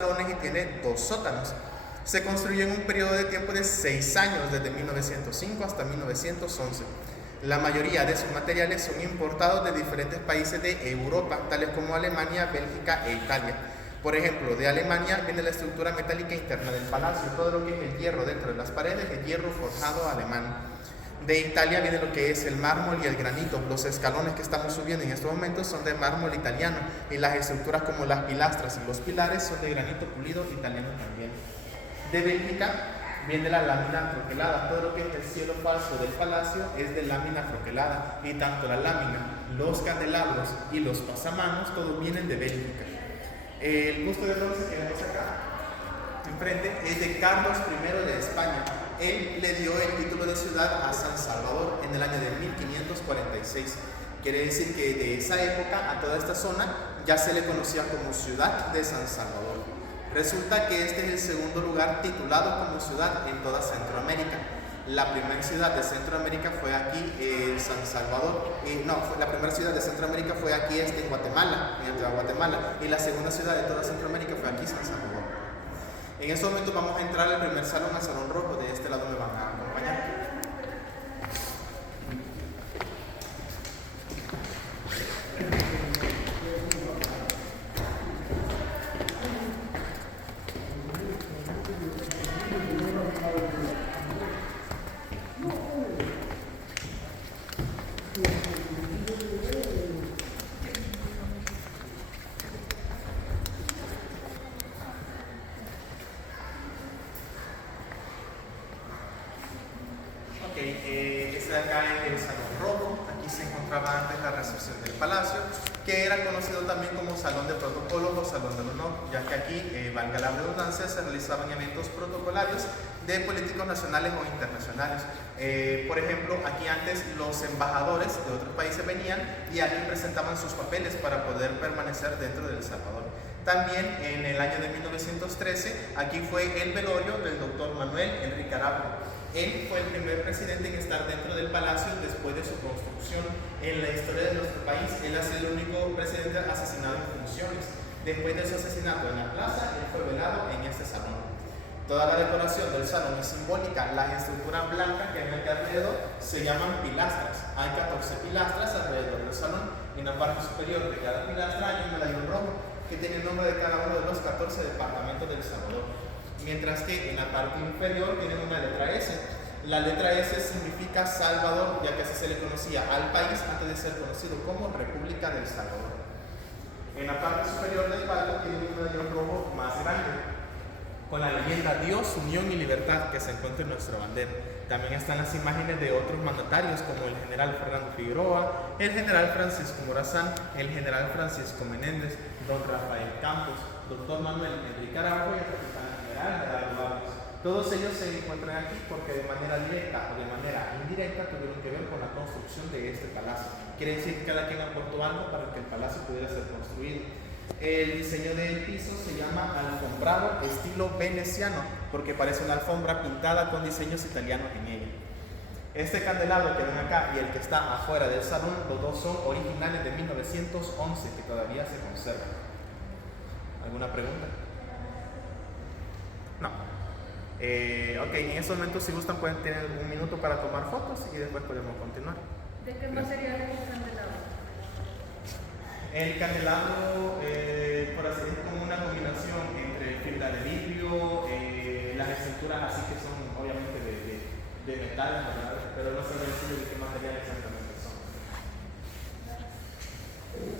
salones y tiene 2 sótanos. Se construyó en un periodo de tiempo de 6 años, desde 1905 hasta 1911. La mayoría de sus materiales son importados de diferentes países de Europa, tales como Alemania, Bélgica e Italia. Por ejemplo, de Alemania viene la estructura metálica interna del palacio, todo lo que es el hierro dentro de las paredes, el hierro forjado alemán. De Italia viene lo que es el mármol y el granito. Los escalones que estamos subiendo en estos momentos son de mármol italiano, y las estructuras como las pilastras y los pilares son de granito pulido italiano también. De Bélgica viene la lámina troquelada. Todo lo que es el cielo falso del palacio es de lámina troquelada, y tanto la lámina, los candelabros y los pasamanos, todos vienen de Bélgica. El busto de bronce que vemos acá enfrente es de Carlos I de España. Él le dio el título de ciudad a San Salvador en el año de 1546. Quiere decir que de esa época a toda esta zona ya se le conocía como ciudad de San Salvador. Resulta que este es el segundo lugar titulado como ciudad en toda Centroamérica. La primera ciudad de Centroamérica fue aquí, San Salvador. La primera ciudad de Centroamérica fue aquí, en Guatemala, en Guatemala. Y la segunda ciudad de toda Centroamérica fue aquí, San Salvador. En este momento vamos a entrar al primer salón, al salón rojo. De este lado me van a acompañar. Este de acá es el salón rojo. Aquí se encontraba antes la recepción del palacio, que era conocido también como salón de protocolos o salón del honor, ya que aquí, valga la redundancia, se realizaban eventos protocolarios de políticos nacionales o internacionales. Por ejemplo, aquí antes los embajadores de otros países venían y aquí presentaban sus papeles para poder permanecer dentro de El Salvador. También en el año de 1913, aquí fue el velorio del doctor Manuel Enrique Araujo. Él fue el primer presidente en estar dentro del palacio después de su construcción. En la historia de nuestro país, él ha sido el único presidente asesinado en funciones. Después de su asesinato en la plaza, él fue velado en este salón. Toda la decoración del salón es simbólica. Las estructuras blancas que hay aquí alrededor se llaman pilastras. Hay 14 pilastras alrededor del salón, y en la parte superior de cada pilastra hay un medallón rojo que tiene el nombre de cada uno de los 14 departamentos del Salvador. Mientras que en la parte inferior tienen una letra S. La letra S significa Salvador, ya que así se le conocía al país antes de ser conocido como República del Salvador. En la parte superior del palco tiene un medallón rojo más grande, con la leyenda Dios, Unión y Libertad, que se encuentra en nuestra bandera. También están las imágenes de otros mandatarios, como el general Fernando Figueroa, el general Francisco Morazán, el general Francisco Menéndez, don Rafael Campos, doctor Manuel Enrique Araujo y el capitán general Gerardo Barrios. Todos ellos se encuentran aquí porque de manera directa o de manera indirecta tuvieron que ver con la construcción de este palacio. Quiere decir que cada quien aportó algo para que el palacio pudiera ser construido. El diseño del piso se llama alfombrado estilo veneciano, porque parece una alfombra pintada con diseños italianos en ella. Este candelabro que ven acá y el que está afuera del salón, los dos son originales de 1911, que todavía se conservan. ¿Alguna pregunta? No. Ok, en estos momentos, si gustan, pueden tener un minuto para tomar fotos y después podemos continuar. ¿De qué material es el candelabro? El candelabro, por así decirlo, es como una combinación entre fibra de vidrio, las estructuras así que son obviamente de metal, ¿verdad? Pero no sé de qué material exactamente son.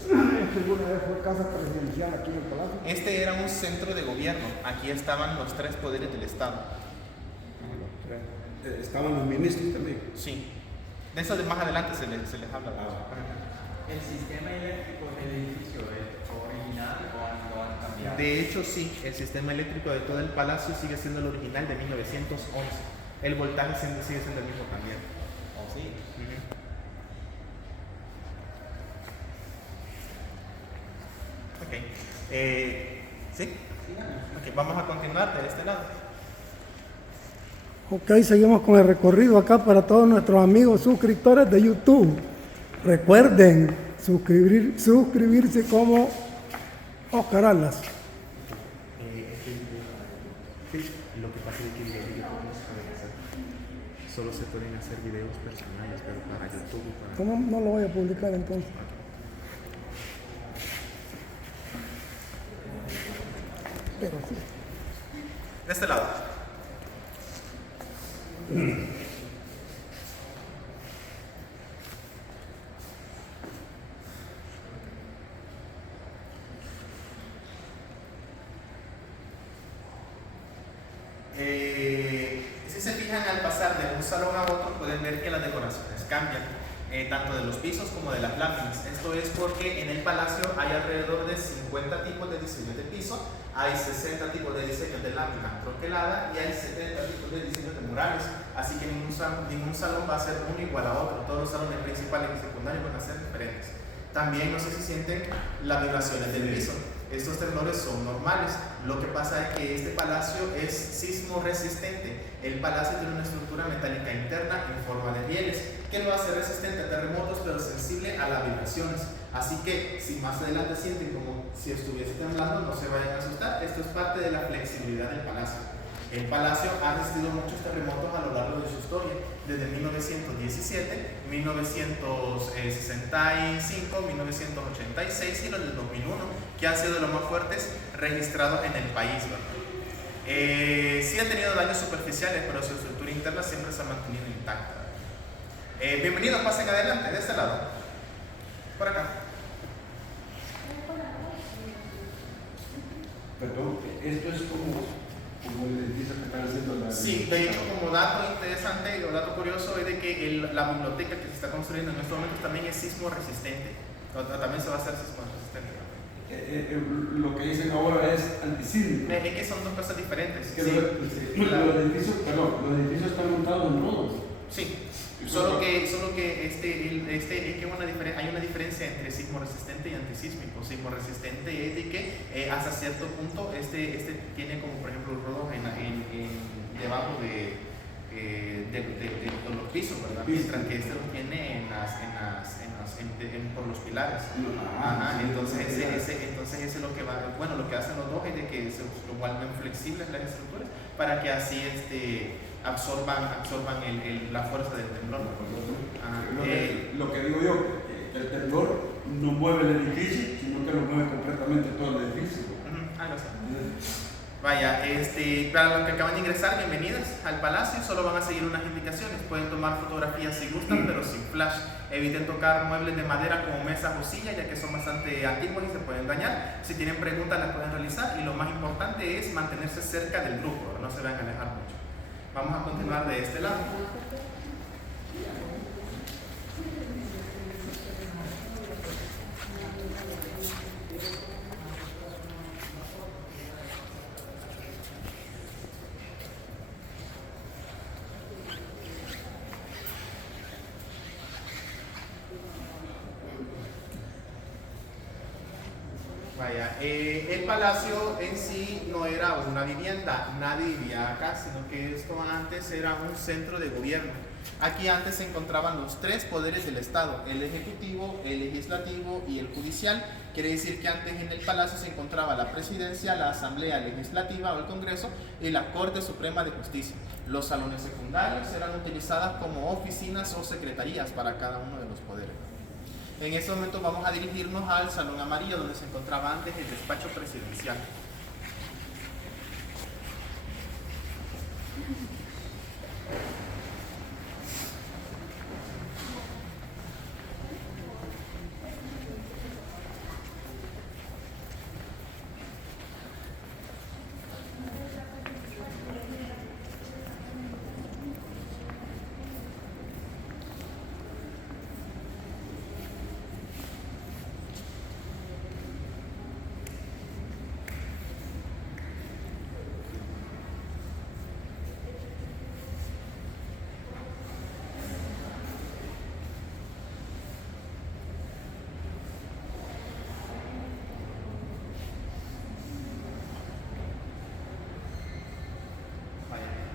¿Alguna vez fue casa presidencial aquí en el palacio? Este era un centro de gobierno. Aquí estaban los 3 poderes del Estado. Estaban los ministros también. Sí. De eso de más adelante se les habla. ¿El sistema eléctrico del edificio es original o lo han cambiado? De hecho, sí, el sistema eléctrico de todo el palacio sigue siendo el original de 1911. El voltaje sigue siendo el mismo también. ¿Oh, sí? Ok. ¿Sí? Ok, vamos a continuar de este lado. Ok, seguimos con el recorrido acá para todos nuestros amigos suscriptores de YouTube. Recuerden suscribirse como Oscar Alas. Sí, lo que pasa es que videos de YouTube no se pueden hacer. Solo se pueden hacer videos personales, pero para YouTube y para... ¿Cómo no lo voy a publicar entonces? Pero sí. De este lado. Si se fijan al pasar de un salón a otro pueden ver que las decoraciones cambian, tanto de los pisos como de las láminas. Esto es porque en el palacio hay alrededor de 50 tipos de diseños de piso, hay 60 tipos de diseños de lámina troquelada y hay 70 tipos de diseños de murales, así que ningún salón va a ser uno igual a otro. Todos los salones principales y secundarios van a ser diferentes. También no sé si sienten las vibraciones del piso. Estos temblores son normales. Lo que pasa es que este palacio es sismo resistente. El palacio tiene una estructura metálica interna en forma de rieles que lo hace resistente a terremotos pero sensible a las vibraciones. Así que si más adelante sienten como si estuviese temblando, no se vayan a asustar. Esto es parte de la flexibilidad del palacio. El palacio ha resistido muchos terremotos a lo largo de su historia, desde 1917, 1965, 1986 y los del 2001, que han sido de los más fuertes registrados en el país, ¿verdad? Sí han tenido daños superficiales, pero su estructura interna siempre se ha mantenido intacta. Bienvenidos, pasen adelante, de este lado. Por acá. Perdón, esto es como el edificio que están haciendo la... Sí, de hecho, como dato interesante o dato curioso es de que la biblioteca que se está construyendo en estos momentos también es sismo resistente. También se va a hacer sismo resistente. Lo que dicen ahora es antisísmico. Es que son dos cosas diferentes. Que Sí, los edificios están montados en nodos. sí. Solo que hay una diferencia entre sismo resistente y antisísmico. Sismo resistente es de que hasta cierto punto tiene como por ejemplo rodos debajo de los pisos, ¿verdad? Mientras que este lo tiene por los pilares. Ajá, entonces ese es lo que va, bueno, lo que hacen los dos es de que se lo vuelven flexibles las estructuras para que así absorban la fuerza del temblor. Lo que digo yo, que el temblor no mueve el edificio, sino que lo mueve completamente todo el edificio. Algo así. Vaya, para los que acaban de ingresar, bienvenidas al palacio. Solo van a seguir unas indicaciones. Pueden tomar fotografías si gustan, pero sin flash. Eviten tocar muebles de madera como mesas o sillas, ya que son bastante antiguos y se pueden dañar. Si tienen preguntas, las pueden realizar. Y lo más importante es mantenerse cerca del grupo, no se vayan a alejar mucho. Vamos a continuar de este lado. Vaya, el palacio en sí no era una vivienda, nadie vivía acá, sino que esto antes era un centro de gobierno. Aquí antes se encontraban los tres poderes del Estado, el ejecutivo, el legislativo y el judicial. Quiere decir que antes en el palacio se encontraba la presidencia, la asamblea legislativa o el Congreso y la Corte Suprema de Justicia. Los salones secundarios eran utilizados como oficinas o secretarías para cada uno de los poderes. En este momento vamos a dirigirnos al salón amarillo donde se encontraba antes el despacho presidencial.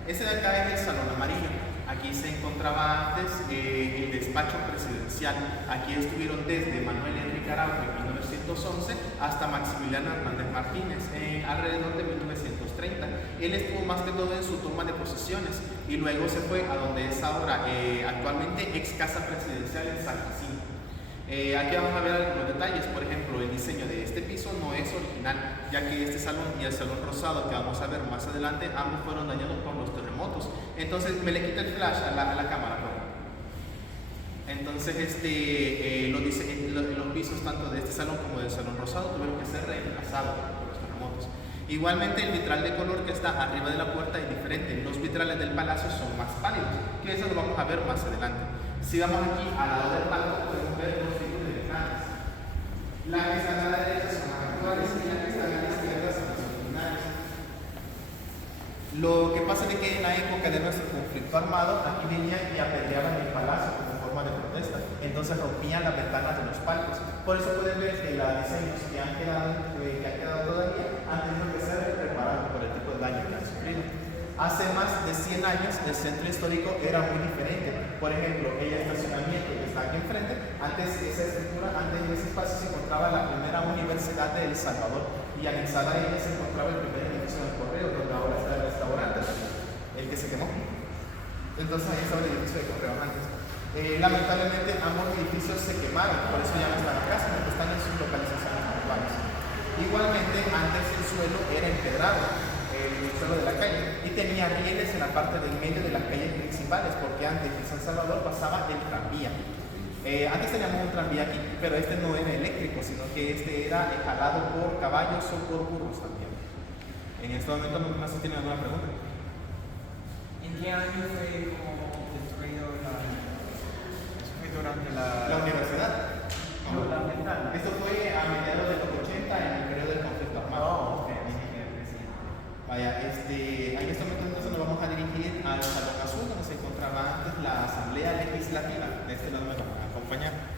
Este de acá es el salón amarillo. Aquí se encontraba antes el despacho presidencial. Aquí estuvieron desde Manuel Enrique Araujo en 1911 hasta Maximiliano Hernández Martínez alrededor de 1930. Él estuvo más que todo en su toma de posesiones y luego se fue a donde es ahora actualmente ex casa presidencial en San Jacinto. Aquí vamos a ver algunos detalles. Por ejemplo, el diseño de este piso no es original, ya que este salón y el salón rosado que vamos a ver más adelante, ambos fueron dañados por los terremotos. Entonces me le quita el flash a la cámara, por favor. Entonces los pisos tanto de este salón como del salón rosado tuvieron que ser reemplazados por los terremotos. Igualmente el vitral de color que está arriba de la puerta es diferente. Los vitrales del palacio son más pálidos, que eso lo vamos a ver más adelante. Si vamos aquí al lado del palco podemos ver dos tipos de ventanas. La que está a la derecha son las actuales y la que está a la izquierda son las originales. Lo que pasa es que en la época de nuestro conflicto armado aquí venían y apedreaban el palacio como forma de protesta. Entonces rompían las ventanas de los palcos. Por eso pueden ver que los diseños que han quedado todavía han tenido que ser reparados por el tipo de daño que han sufrido. Hace más de 100 años el centro histórico era muy diferente. Por ejemplo, el estacionamiento que está aquí enfrente, antes en ese espacio se encontraba la primera universidad de El Salvador y anexada a ella se encontraba el primer edificio del correo, donde ahora está el restaurante, el que se quemó. Entonces ahí estaba el edificio de correo antes. Lamentablemente ambos edificios se quemaron, por eso ya no están acá, sino que están en sus localizaciones actuales. Igualmente, antes el suelo era empedrado, el suelo de la calle, y tenía rieles en la parte del medio de las calles principales, porque antes en San Salvador pasaba el tranvía. Antes teníamos un tranvía aquí, pero este no era eléctrico, sino que este era jalado por caballos o por burros también. En este momento no se tiene alguna pregunta. ¿En qué año fue como destruido durante La universidad. No, la ventana. Esto fue a mediados de los 80 en el periodo del conflicto armado. Vaya, en este momento entonces nos vamos a dirigir al Salón Azul, donde se encontraba antes la Asamblea Legislativa. De este lado me van a acompañar.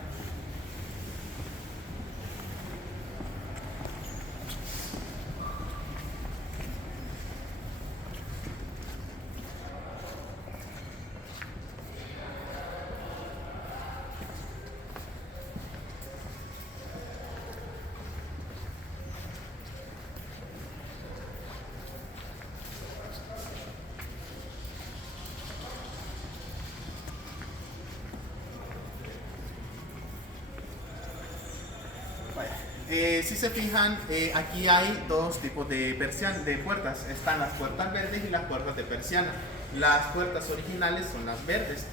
Si se fijan, aquí hay dos tipos de puertas. Están las puertas verdes y las puertas de persiana. Las puertas originales son las verdes.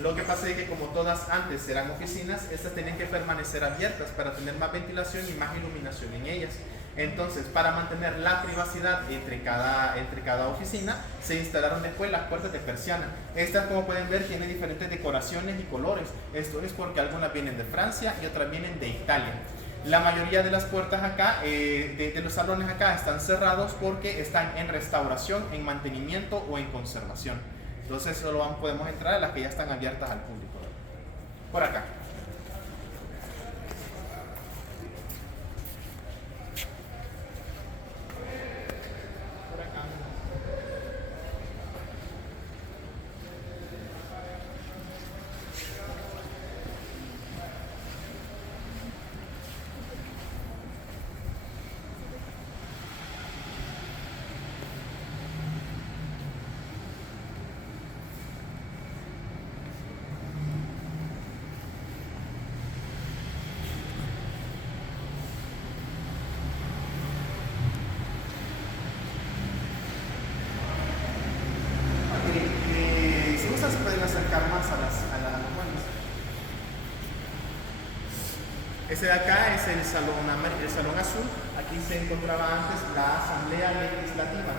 Lo que pasa es que como todas antes eran oficinas, estas tenían que permanecer abiertas para tener más ventilación y más iluminación en ellas. Entonces, para mantener la privacidad entre cada oficina, se instalaron después las puertas de persiana. Estas, como pueden ver, tienen diferentes decoraciones y colores. Esto es porque algunas vienen de Francia y otras vienen de Italia. La mayoría de las puertas acá, de los salones acá, están cerrados porque están en restauración, en mantenimiento o en conservación. Entonces solo podemos entrar a las que ya están abiertas al público. Por acá. Se pueden acercar más a las buenas. Ese de acá es el salón azul. Aquí se encontraba antes la Asamblea Legislativa.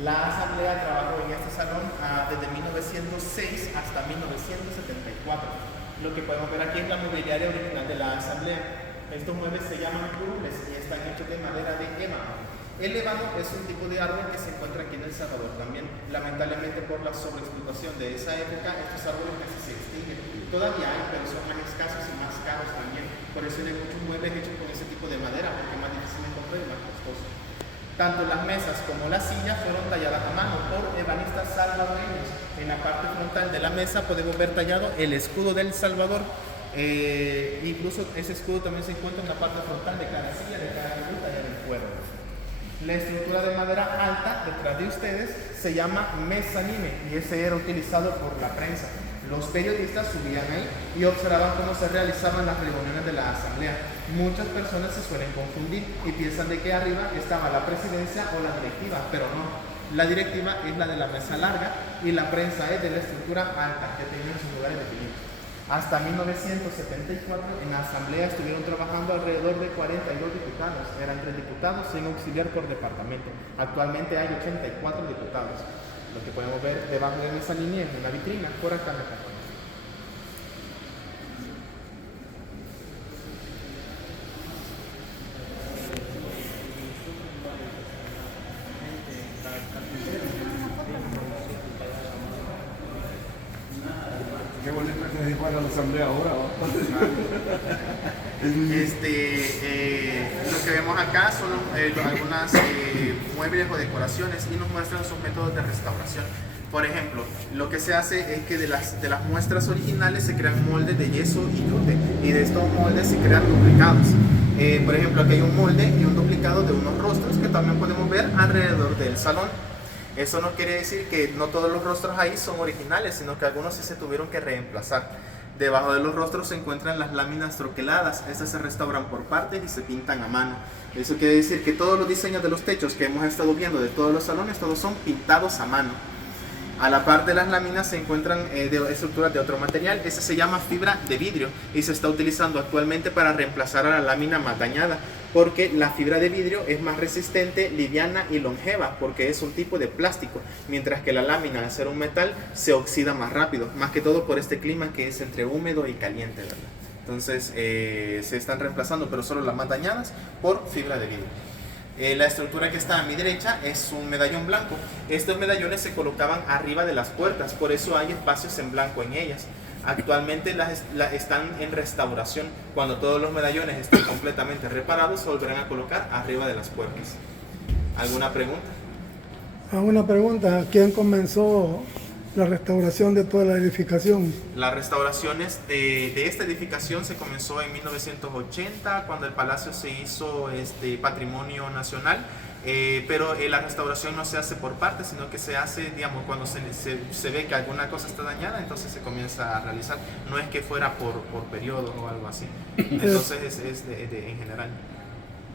La Asamblea trabajó en este salón desde 1906 hasta 1974. Lo que podemos ver aquí es la mobiliaria original de la Asamblea. Estos muebles se llaman curules y están hechos de madera de ébano. El ébano es un tipo de árbol que se encuentra aquí en El Salvador también. Lamentablemente por la sobreexplotación de esa época, estos árboles casi se extinguen. Todavía hay, pero son más escasos y más caros también. Por eso no hay muchos muebles hechos con ese tipo de madera, porque es más difícil de encontrar y más costoso. Tanto las mesas como las sillas fueron talladas a mano por ebanistas salvadoreños. En la parte frontal de la mesa podemos ver tallado el escudo del Salvador. Incluso ese escudo también se encuentra en la parte frontal de cada silla, de cada menú, tallado en cuero. La estructura de madera alta detrás de ustedes se llama mezanine y ese era utilizado por la prensa. Los periodistas subían ahí y observaban cómo se realizaban las reuniones de la asamblea. Muchas personas se suelen confundir y piensan de que arriba estaba la presidencia o la directiva, pero no. La directiva es la de la mesa larga y la prensa es de la estructura alta que tiene sus lugares definidos. Hasta 1974 en la asamblea estuvieron trabajando alrededor de 42 diputados. Eran 3 diputados sin auxiliar por departamento. Actualmente hay 84 diputados. Lo que podemos ver debajo de esa línea en una vitrina, por acá me está. Qué bonito que se dispara la asamblea ahora. Lo que vemos acá son algunas muebles o decoraciones y nos muestran sus métodos de restauración. Por ejemplo, lo que se hace es que de las muestras originales se crean moldes de yeso y yute y de estos moldes se crean duplicados. Por ejemplo, aquí hay un molde y un duplicado de unos rostros que también podemos ver alrededor del salón. Eso no quiere decir que no todos los rostros ahí son originales, sino que algunos sí se tuvieron que reemplazar. Debajo de los rostros se encuentran las láminas troqueladas. Estas se restauran por partes y se pintan a mano. Eso quiere decir que todos los diseños de los techos que hemos estado viendo de todos los salones, todos son pintados a mano. A la par de las láminas se encuentran estructuras de otro material. Ese se llama fibra de vidrio y se está utilizando actualmente para reemplazar a la lámina más dañada, porque la fibra de vidrio es más resistente, liviana y longeva, porque es un tipo de plástico, mientras que la lámina, al ser un metal, se oxida más rápido, más que todo por este clima que es entre húmedo y caliente, ¿verdad? Entonces se están reemplazando, pero solo las más dañadas, por fibra de vidrio. La estructura que está a mi derecha es un medallón blanco. Estos medallones se colocaban arriba de las puertas, por eso hay espacios en blanco en ellas. Actualmente están en restauración. Cuando todos los medallones estén completamente reparados, se volverán a colocar arriba de las puertas. ¿Alguna pregunta? Una pregunta, ¿quién comenzó la restauración de toda la edificación? Las restauraciones de esta edificación se comenzó en 1980, cuando el palacio se hizo patrimonio nacional, pero la restauración no se hace por partes, sino que se hace, digamos, cuando se ve que alguna cosa está dañada, entonces se comienza a realizar. No es que fuera por periodo o algo así, entonces es en general.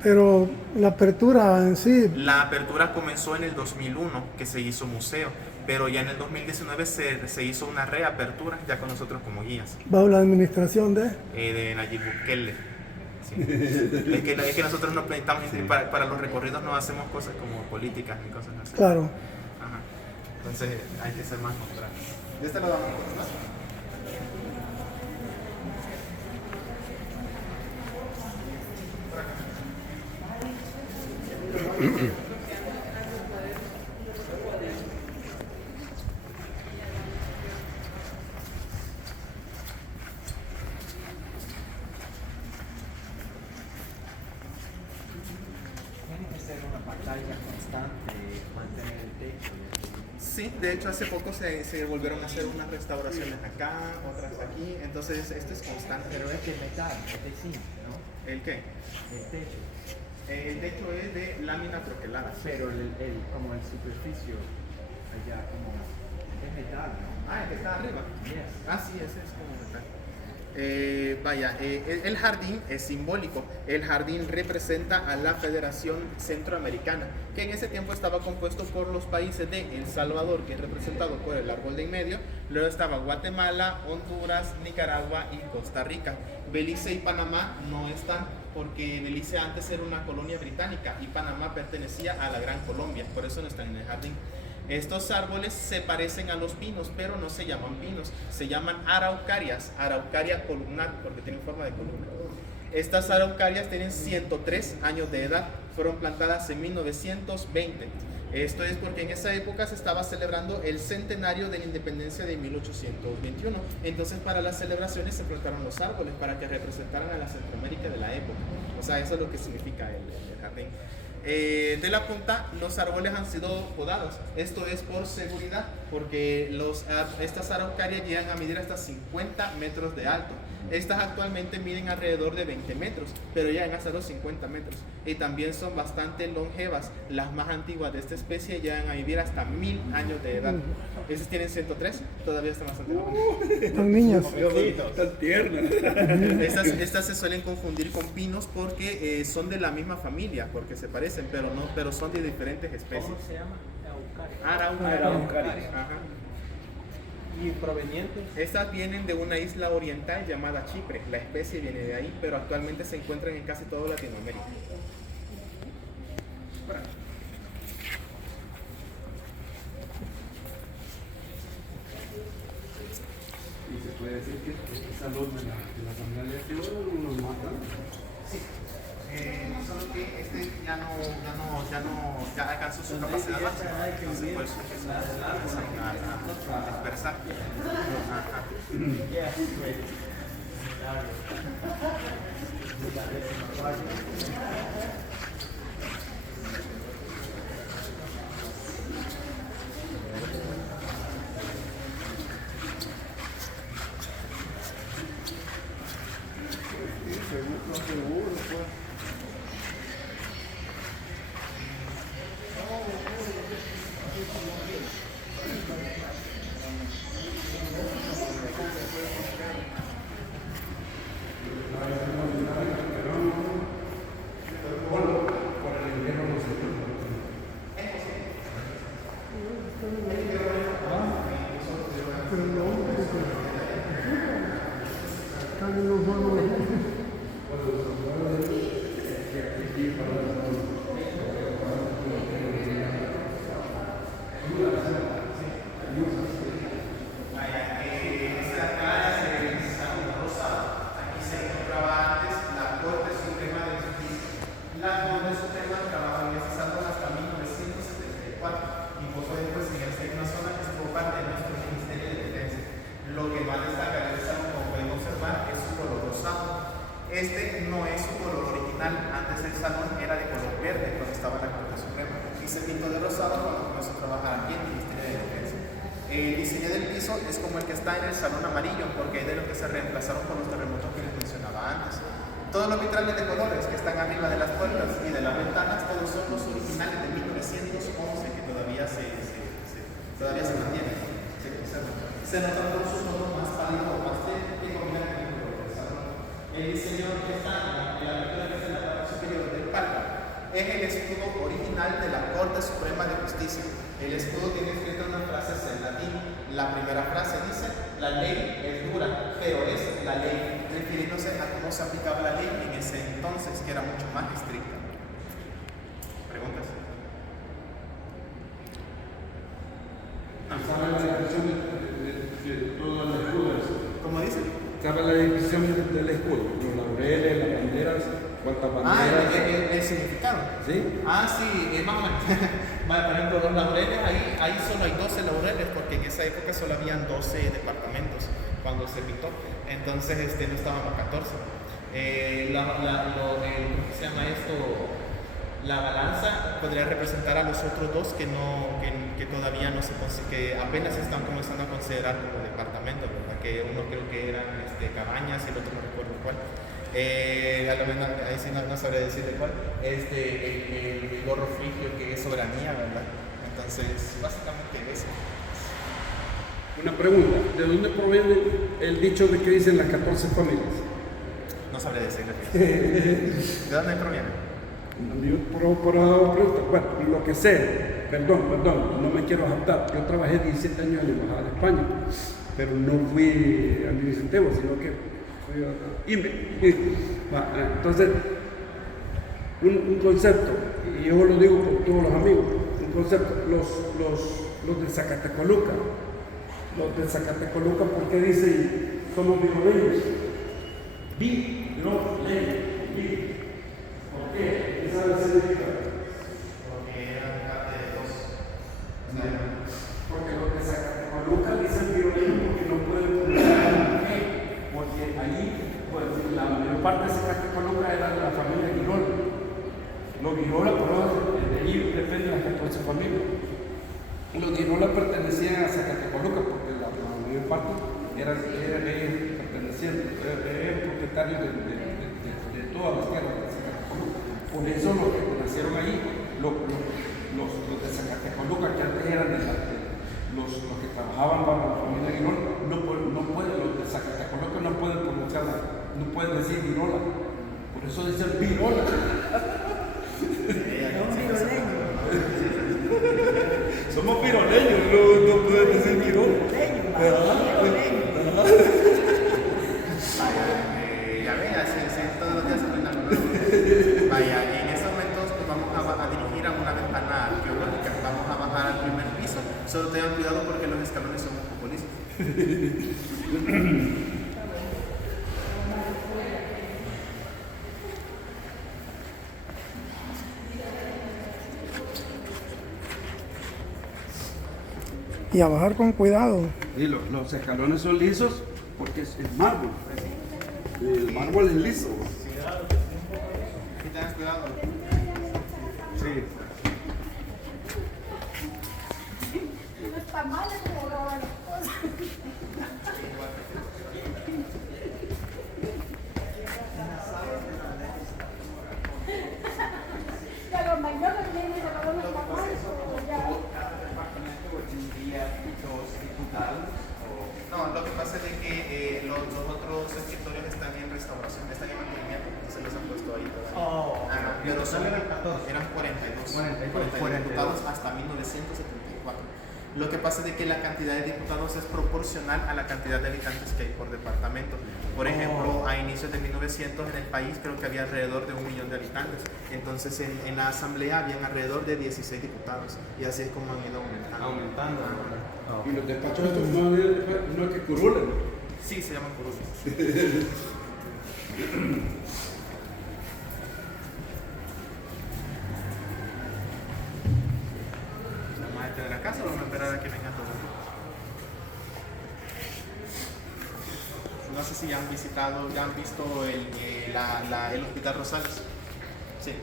Pero la apertura en sí... La apertura comenzó en el 2001, que se hizo museo, pero ya en el 2019 se hizo una reapertura, ya con nosotros como guías. ¿Bajo la administración de? De Nayib Bukele. Sí. es que nosotros no planteamos, para los recorridos no hacemos cosas como políticas ni cosas así. Claro. Ajá. Entonces hay que ser más neutrales. De este lado vamos a pasar. Tiene que ser una batalla constante, mantener el techo. Sí, de hecho hace poco se volvieron a hacer unas restauraciones acá, otras aquí, entonces esto es constante. Pero es de metal, es de zinc, ¿no? ¿El qué? El techo. El techo es de lámina troquelada. Pero como el superficie allá, como es metal, ¿no? Ah, el que está arriba. Yes. Ah, sí, ese es como metal. El jardín es simbólico. El jardín representa a la Federación Centroamericana, que en ese tiempo estaba compuesto por los países de El Salvador, que es representado por el árbol de en medio. Luego estaba Guatemala, Honduras, Nicaragua y Costa Rica. Belice y Panamá no están, porque Belice antes era una colonia británica y Panamá pertenecía a la Gran Colombia, por eso no están en el jardín. Estos árboles se parecen a los pinos, pero no se llaman pinos, se llaman araucarias, araucaria columnar, porque tienen forma de columna. Estas araucarias tienen 103 años de edad, fueron plantadas en 1920. Esto es porque en esa época se estaba celebrando el centenario de la independencia de 1821. Entonces, para las celebraciones se plantaron los árboles para que representaran a la Centroamérica de la época. O sea, eso es lo que significa el jardín. De la punta, los árboles han sido podados. Esto es por seguridad, porque estas araucarias llegan a medir hasta 50 metros de alto. Estas actualmente miden alrededor de 20 metros, pero llegan hasta los 50 metros. Y también son bastante longevas. Las más antiguas de esta especie llegan a vivir hasta 1000 años de edad. Esas tienen 103, todavía están bastante jóvenes. Están niñas. Tan tierna. Estas se suelen confundir con pinos porque son de la misma familia, porque se parecen, pero son de diferentes especies. ¿Cómo se llama? Araucaria. Ajá. ¿Y provenientes? Estas vienen de una isla oriental llamada Chipre. La especie viene de ahí, pero actualmente se encuentran en casi toda Latinoamérica. Y se puede decir que este salón de la sandalia de oro nos mata. Solo que este ya alcanzó su capacidad máxima, entonces por eso empezaron a dispersar. Ajá. Este no es su color original. Antes el salón era de color verde cuando estaba en la Corte Suprema y se pintó de rosado cuando comenzó a trabajar aquí en el Ministerio de Defensa. El diseño del piso es como el que está en el salón amarillo, porque es de lo que se reemplazaron por los terremotos que les mencionaba antes. Todos los vitrales de colores que están arriba de las puertas y de las ventanas, todos son los originales de 1911 que todavía se mantienen. Se notan por sus tonos más pálidos o más que combinan con el color del salón. El diseño que está en la abertura que es en la parte superior del palco es el escudo original de la Corte Suprema de Justicia. El escudo tiene escrita una frase en latín. La primera frase dice: la ley es dura, pero es la ley, refiriéndose a cómo se aplicaba la ley en ese entonces, que era mucho más estricta. ¿Preguntas? ¿Sabe la descripción de todo el escudo? ¿Cómo dice? ¿Sabe la descripción del escudo? Los laureles, las banderas, cuántas banderas. El significado. ¿Sí? Sí, más o menos. Vale, por ejemplo, los laureles, ahí solo hay 12 laureles, porque en esa época solo habían 12 departamentos cuando se pintó. Entonces no estaban los 14. ¿Cómo se llama esto? La balanza podría representar a los otros dos que todavía no se que apenas se están comenzando a considerar como departamentos, ¿verdad? Que uno creo que eran cabañas y el otro no recuerdo cuál. A lo menos ahí sí no sabría decir de cuál. El gorro frigio, que es soberanía, ¿verdad? Entonces, básicamente eso. Una pregunta, ¿de dónde proviene el dicho de que dicen las 14 familias? No sabría decirle. ¿De dónde proviene? Bueno, lo que sé, perdón, no me quiero jactar. Yo trabajé 17 años en la Embajada de España, pero no fui administrativo, sino que fui a IME. Entonces, un concepto, y yo lo digo por todos los amigos, un concepto, los de Zacatecoluca. Los de Zacatecoluca, ¿por qué dicen somos viroleños? Viroleños. ¿Por qué? ¿Qué sabe el significado? Porque eran parte de dos. Porque los de Zacatecoluca dicen viroleños porque no pueden comunicar qué. Porque allí, pues, la mayor parte de Zacatecoluca era de la familia Girola. Los Girola, por ejemplo, de allí dependen las 14 familias. Los Girola pertenecían a Zacatecoluca porque la mayor parte ellos pertenecían diciendo, es propietario de todas las tierras de Zacatecoluca. Por eso los que nacieron ahí, los de Zacatecoluca, que antes eran los que trabajaban para la familia Guirola, no pueden, los de Zacatecoluca no pueden pronunciar, no pueden decir Virola. Por eso dicen Virola. Somos viroleños, no pueden decir Virola. Ya ve, así todos los días se aprende algo nuevo. Vaya, en estos momentos pues, vamos a dirigir a una ventana arqueológica. Vamos a bajar al primer piso. Solo tengan cuidado porque los escalones son un poco lisos. Y a bajar con cuidado. Y los escalones son lisos porque es mármol. El mármol es liso. Sí, tengan cuidado. Sí. No está mal, pero las cosas. Ya los mayores vienen y se lo van a tapar, ya. No, lo que pasa es de que los otros escritorios están en restauración, están en mantenimiento, entonces los han puesto ahí todavía. Pero solo eran 42 diputados hasta 1974. Lo que pasa es de que la cantidad de diputados es proporcional a la cantidad de habitantes que hay por departamento. Por ejemplo, a inicios de 1900 en el país creo que había alrededor de 1 millón de habitantes. Entonces en la asamblea habían alrededor de 16 diputados y así es como han ido aumentando. Y los despachos estos no es que curulen. Sí, se llaman curules. Vamos a detener acá, solo vamos a esperar a que vengan todos. No sé si ya han visitado, ya han visto el Hospital Rosales. Sí.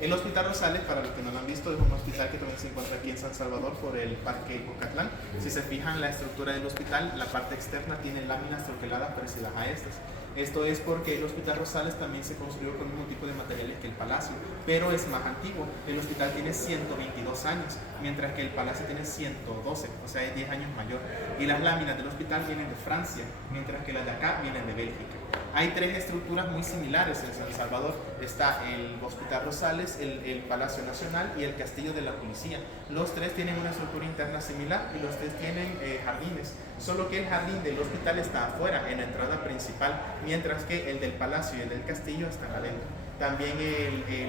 El Hospital Rosales, para los que no lo han visto, es un hospital que también se encuentra aquí en San Salvador por el Parque Bocatlán. Si se fijan, la estructura del hospital, la parte externa tiene láminas troqueladas parecidas a estas. Esto es porque el Hospital Rosales también se construyó con el mismo tipo de materiales que el Palacio, pero es más antiguo. El hospital tiene 122 años, mientras que el Palacio tiene 112, o sea, es 10 años mayor. Y las láminas del hospital vienen de Francia, mientras que las de acá vienen de Bélgica. Hay 3 estructuras muy similares en San Salvador. Está el Hospital Rosales, el Palacio Nacional y el Castillo de la Policía. Los 3 tienen una estructura interna similar y los 3 tienen jardines. Solo que el jardín del hospital está afuera, en la entrada principal, mientras que el del Palacio y el del Castillo están adentro. También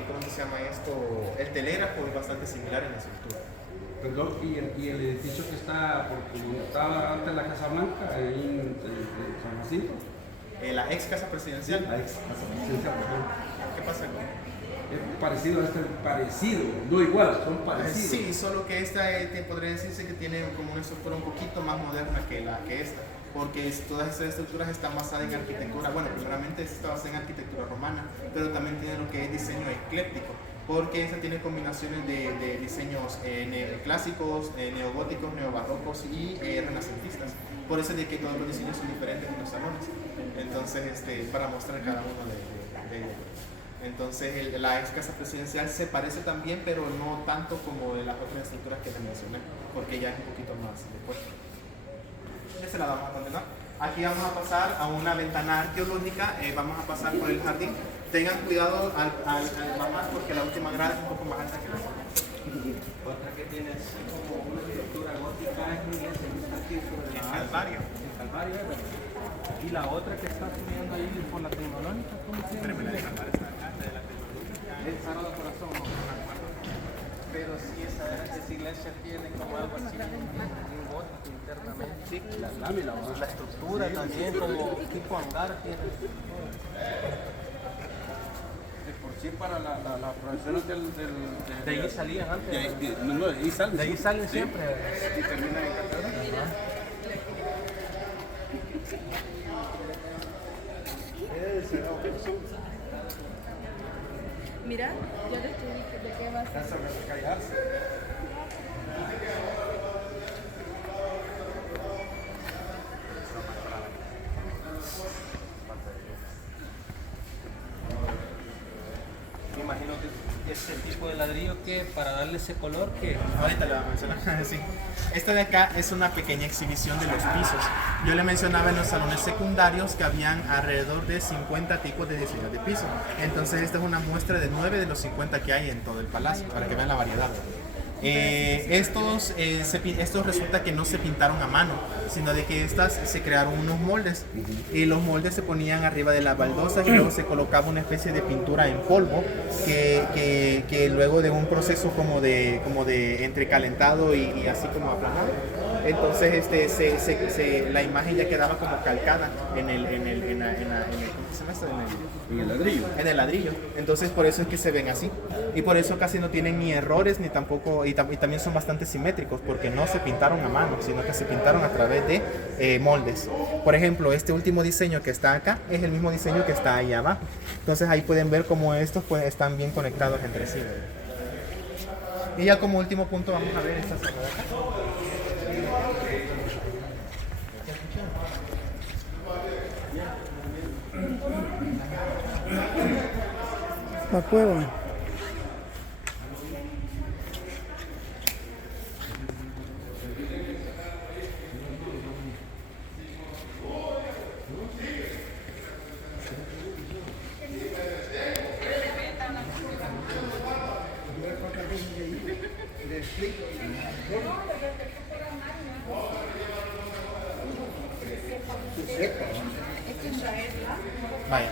¿cómo se llama esto? El telégrafo es bastante similar en la estructura. Perdón, y el edificio que está, porque estaba antes la Casa Blanca, ahí en San Jacinto. La ex casa presidencial. La ex Casa Presidencial, perdón. ¿Qué pasa con Es parecido a este, parecido, no igual, son parecidos. Sí, solo que esta podría decirse que tiene como una estructura un poquito más moderna que esta, porque todas estas estructuras están basadas en arquitectura. Bueno, primeramente está basada en arquitectura romana, pero también tiene lo que es diseño ecléctico, porque esta tiene combinaciones de diseños neoclásicos, neogóticos, neobarrocos y renacentistas. Por eso es de que todos los diseños son diferentes en los salones. Entonces, para mostrar cada uno de ellos. Entonces, la ex casa presidencial se parece también, pero no tanto como de las otras estructuras que les mencioné, porque ya es un poquito más después. De ese lado vamos a continuar. Aquí vamos a pasar a una ventana arqueológica, vamos a pasar por el jardín. Tengan cuidado al bajar porque la última grada es un poco más alta que la otra. Otra que tiene así como una estructura gótica es aquí sobre El la Calvario. El Calvario, es verdad. Y la otra que está subiendo ahí por la tecnológica, ¿cómo se llama? La de Calvario está acá, la de la tecnología. El Sagrado Corazón, ¿no? Pero sí, esa iglesia tiene como algo así, un gótico internamente. Sí, Las láminas, ¿no? La estructura también, como tipo hangar tiene. De por sí para las profesiones de ahí salían antes. De ahí salen. De ahí salen siempre. Y terminan en catedral. Mira, yo te escribí de qué va a ser. Casa de callarse. este tipo de ladrillo que para darle ese color que Ahorita le voy a mencionar. Sí. Esta de acá es una pequeña exhibición de los pisos. Yo le mencionaba en los salones secundarios que habían alrededor de 50 tipos de diseños de piso. Entonces esta es una muestra de 9 de los 50 que hay en todo el palacio, para que vean la variedad. Estos resulta que no se pintaron a mano, sino de que estas se crearon unos moldes y los moldes se ponían arriba de las baldosas y luego se colocaba una especie de pintura en polvo que luego de un proceso como de entrecalentado y así como aplanado, entonces la imagen ya quedaba como calcada en el ladrillo. en el ladrillo. Entonces por eso es que se ven así. Y por eso casi no tienen ni errores ni tampoco, y también son bastante simétricos porque no se pintaron a mano, sino que se pintaron a través de moldes. Por ejemplo, este último diseño que está acá es el mismo diseño que está ahí abajo. Entonces ahí pueden ver cómo estos están bien conectados entre sí. Y ya como último punto vamos a ver esta zona de acá. La cueva. Vaya.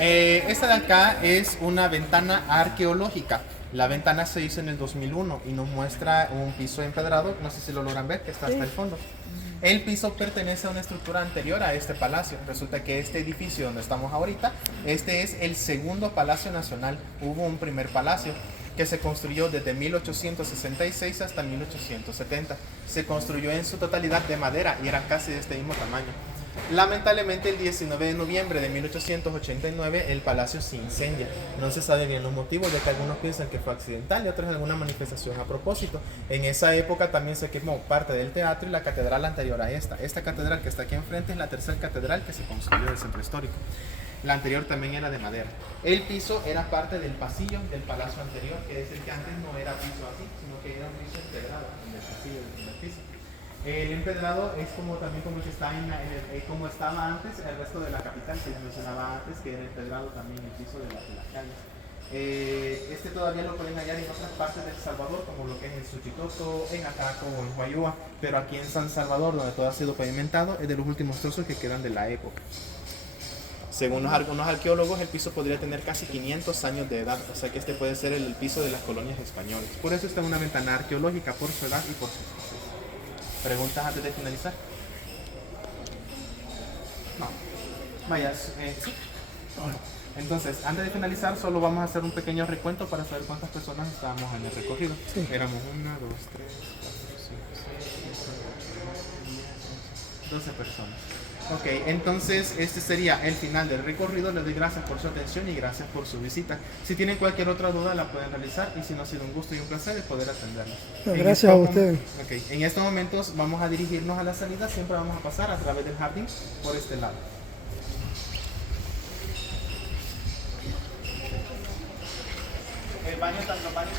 Esta de acá es una ventana arqueológica. La ventana se hizo en el 2001 y nos muestra un piso empedrado, no sé si lo logran ver, que está hasta el fondo. El piso pertenece a una estructura anterior a este palacio. Resulta que este edificio donde estamos ahorita, este es el segundo Palacio Nacional. Hubo un primer palacio que se construyó desde 1866 hasta 1870. Se construyó en su totalidad de madera y era casi de este mismo tamaño. Lamentablemente el 19 de noviembre de 1889 el palacio se incendia. No se sabe bien los motivos, de que algunos piensan que fue accidental y otros alguna manifestación a propósito. En esa época también se quemó parte del teatro y la catedral anterior a esta. Esta catedral que está aquí enfrente es la tercera catedral que se construyó del centro histórico. La anterior también era de madera. El piso era parte del pasillo del palacio anterior, que es el que antes no era piso así, sino que era un piso integrado en el pasillo del piso. El empedrado es también como el que está como estaba antes el resto de la capital, que les mencionaba antes, que era empedrado también el piso de las calles. Este todavía lo pueden hallar en otras partes de El Salvador, como lo que es en Suchitoto, en Ataco o en Huayúa, pero aquí en San Salvador, donde todo ha sido pavimentado, es de los últimos trozos que quedan de la época. Según algunos arqueólogos, el piso podría tener casi 500 años de edad, o sea que este puede ser el piso de las colonias españolas. Por eso está en una ventana arqueológica, por su edad y por su proceso. ¿Preguntas antes de finalizar? No. Vaya, sí. Entonces, antes de finalizar, solo vamos a hacer un pequeño recuento para saber cuántas personas estábamos en el recorrido. Sí. Éramos 1, 2, 3, 4, 5, 6, 7, 8, 9, 10, 11, 12 personas. Ok, entonces este sería el final del recorrido. Les doy gracias por su atención y gracias por su visita. Si tienen cualquier otra duda la pueden realizar y si no, ha sido un gusto y un placer el poder atenderlos. Gracias a ustedes. Ok, en estos momentos vamos a dirigirnos a la salida. Siempre vamos a pasar a través del jardín por este lado. El baño, tanto baño,